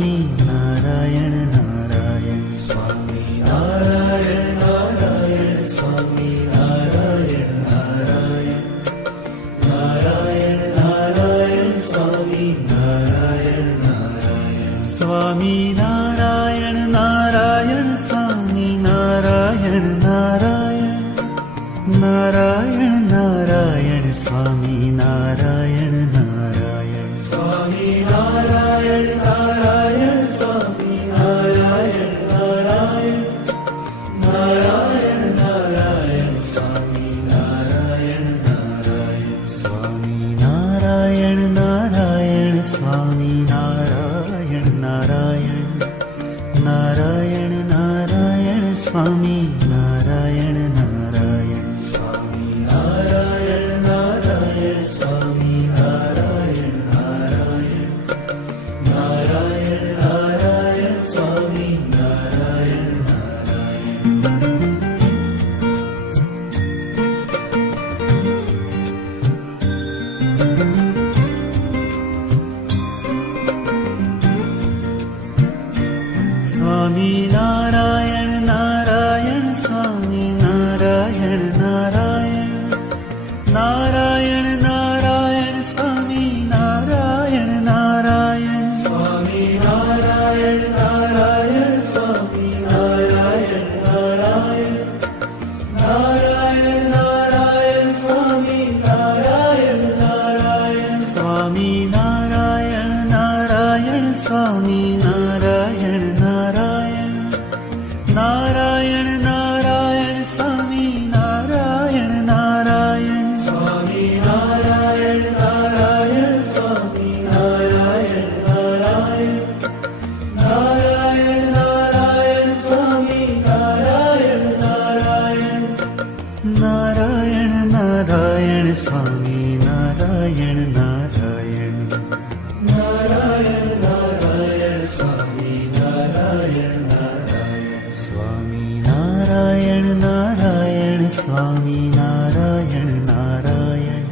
Swami Narayan Narayan Swami Narayan Narayan Swami Narayan Narayan Narayan Narayan Swami Narayan Narayan Swami Narayan Narayan Swami Narayan Narayan Narayan Narayan Swami Narayan Narayan Swami Narayan Narayan Swami Narayan Narayan Narayan Narayan Swami Narayan Narayan Swami Narayan Narayan Swami Narayan Narayan Narayan Narayan Swami Narayan Narayan Swami Narayan Narayan Swami Narayan Narayan Narayan Narayan Swami Narayan Narayan Swami Narayan Narayan Swami Narayan Narayan Narayan Narayan Swami Narayan Narayan Swami Narayan Narayan Swami Narayan Narayan Narayan Narayan Swami Narayan Narayan Swami Narayan Narayan Swami Narayan Narayan Narayan Narayan Swami Narayan Narayan Swami Narayan Narayan Swami Narayan Narayan Narayan Narayan Swami Narayan Narayan Narayan Narayan Swami Narayan Narayan Narayan Narayan Swami Narayan Narayan Swami Narayan Narayan Swami Narayan Narayan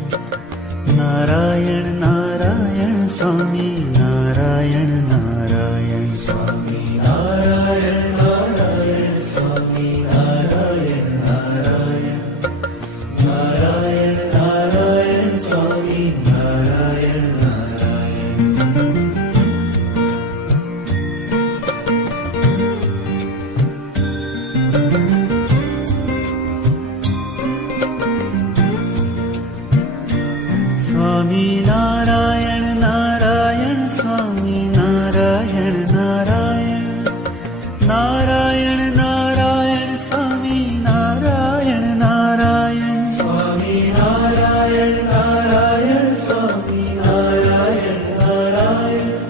Narayan Narayan Swami Narayan Narayan Swami Narayan Narayan Swami Narayan Narayan Narayan Narayan Swami Narayan Narayan Swami Narayan Narayan Swami Narayan Narayan Narayan Narayan Swami Narayan Narayan Swami Narayan Narayan Swami Narayan Narayan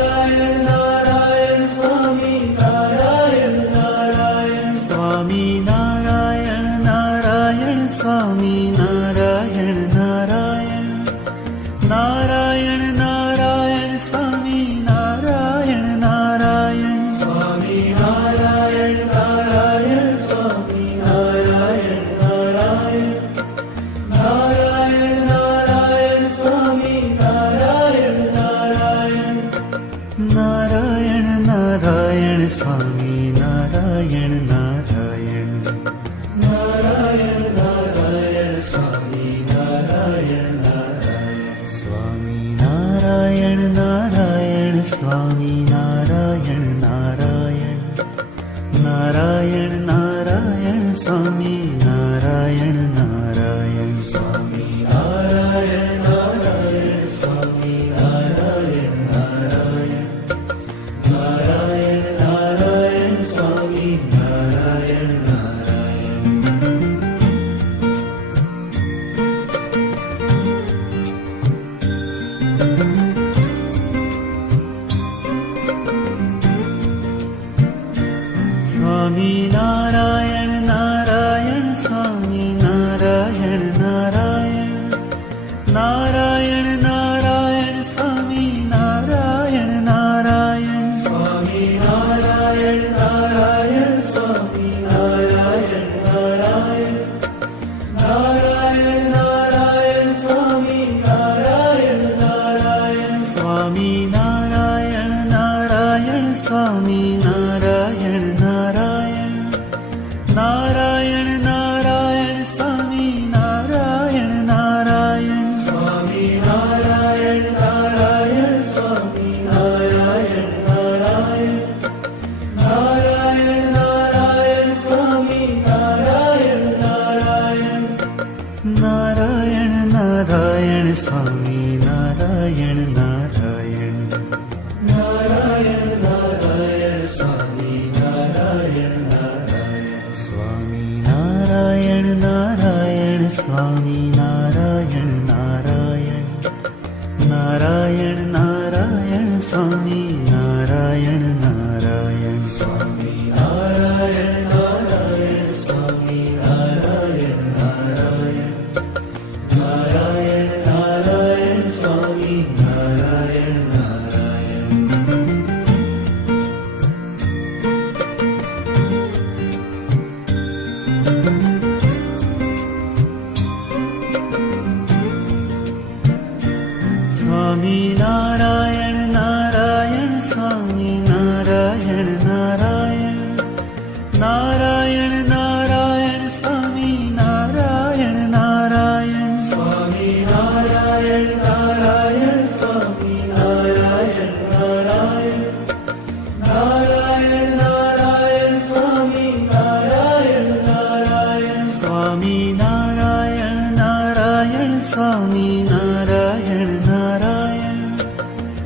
Narayan Narayan Swami Narayan Narayan Swami Narayan Narayan Swami Narayan Narayan Narayan Narayan Swami Narayan Narayan Swami Narayan Narayan Swami Narayan Narayan Narayan Narayan Swami Narayan Narayan Narayan Narayan Swami Narayan Narayan Narayan Narayan Swami Narayan Narayan Swami Narayan Narayan Swami Narayan Narayan Narayan Narayan Swami Narayan Narayan Swami Narayan Narayan Swami Narayan Narayan Narayan Narayan Swami Narayan Narayan Swami Narayan Narayan Swami Narayan Swami Narayan Narayan Narayan Narayan Swami Narayan Narayan Swami Narayan Narayan Swami Narayan Narayan Narayan Narayan Swami Narayan Narayan Narayan Narayan Swami Narayan Narayan Narayan Narayan Swami Narayan Narayan Swami Narayan Narayan Swami Narayan Narayan Narayan Narayan Swami Narayan Narayan Swami Narayan Narayan Swami Narayan Narayan Narayan Narayan Swami Narayan Narayan Swami Narayan Narayan Swami Narayan Narayan Narayan Narayan Swami Narayan Narayan Swami Narayan Narayan Swami Narayan Narayan Narayan Narayan Swami Narayan Narayan Swami Narayan Narayan Swami Narayan Narayan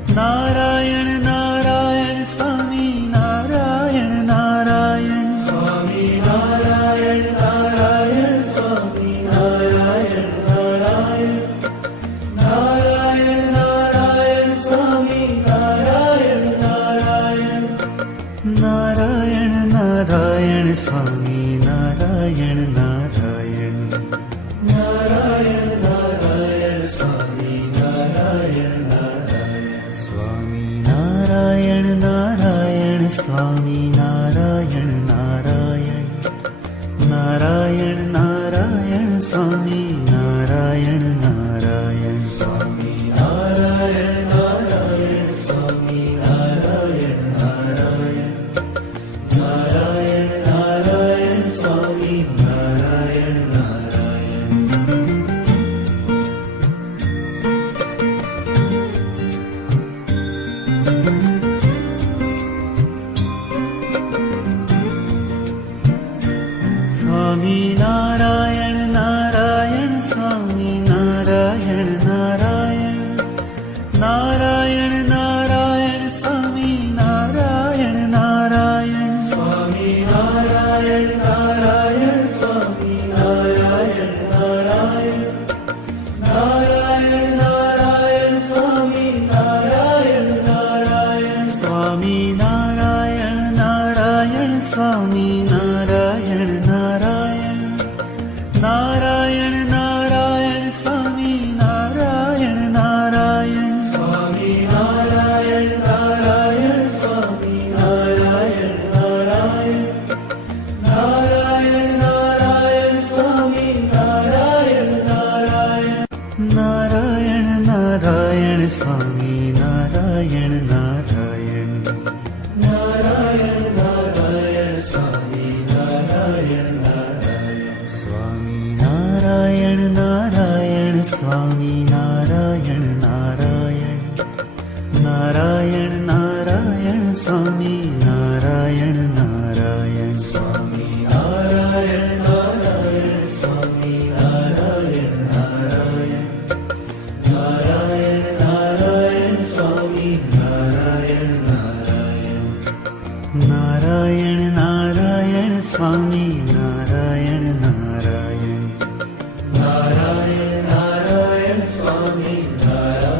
Narayan Narayan Swami Narayan Narayan Swami Narayan Narayan Swami Narayan Narayan Narayan Narayan Swami Narayan Narayan Narayan Narayan Swami Narayan Narayan Narayan Narayan Swami Narayan Narayan Swami Narayan Narayan Swami Narayan Narayan Narayan Narayan Swami Narayan Narayan Swami Narayan Narayan Swami Narayan Narayan Narayan Narayan Swami Narayan Narayan Swami Narayan Narayan Swami Narayan Narayan Narayan Narayan Swami Narayan Narayan Swami Narayan Narayan Swami Narayan Narayan Narayan Narayan Swami Narayan Narayan Swami Narayan Narayan Swami Narayan Narayan Narayan Narayan Swami Narayan Narayan Swami Narayan Narayan Swami Narayan Narayan Narayan Narayan Swami Narayan Narayan Narayan Narayan Swami Narayan Narayan Narayan Narayan Swami Narayan Narayan Swami Narayan Narayan Swami Narayan Narayan Narayan Narayan Swami Narayan Narayan Swami Narayan Narayan Swami Narayan Narayan Narayan Narayan Swami Narayan Narayan Narayan Narayan Swami Narayan Narayan Narayan Narayan Swami Narayan